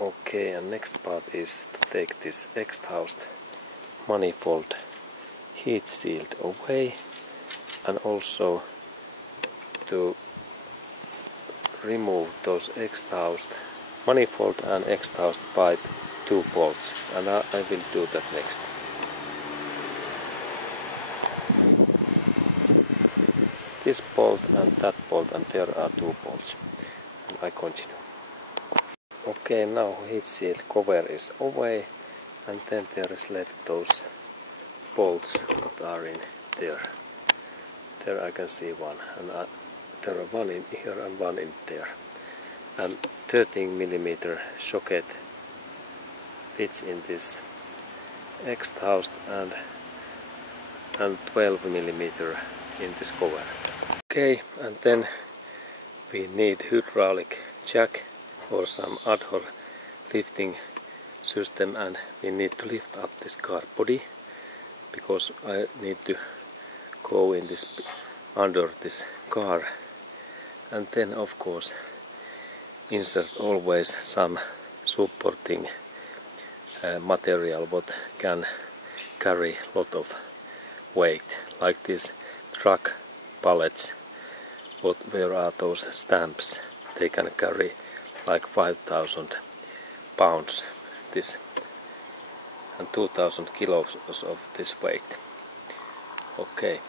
Okay, and next part is to take this exhaust manifold heat shield away, and also to remove those exhaust manifold and exhaust pipe 2 bolts, and I will do that next. This bolt and that bolt, and there are 2 bolts, and I continue. Okay, now heat shield cover is away, and then there is left those bolts that are in there. There I can see one, and there are one in here and one in there. And 13mm socket fits in this exhaust, and 12mm in this cover. Okay, and then we need hydraulic jack or some other lifting system, and we need to lift up this car body because I need to go in this under this car, and then of course insert always some supporting material what can carry a lot of weight, like this truck pallets. Where are those stamps? They can carry like 5,000 pounds this, and 2,000 kilos of this weight. Okay.